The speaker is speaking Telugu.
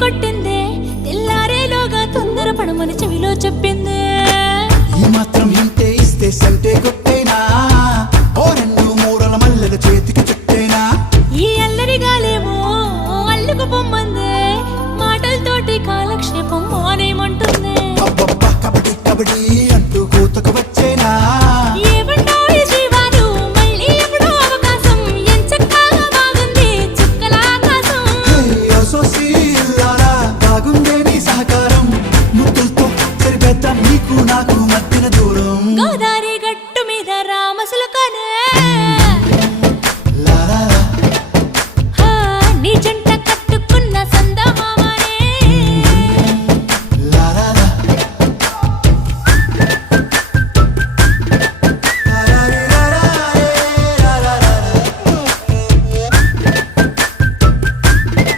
కొట్టిందే తెల్లారేలోగా తొందర పడమని చెవిలో చెప్పిందే ఈ మాత్రం హింటే ఇస్తే సంటే కొట్టే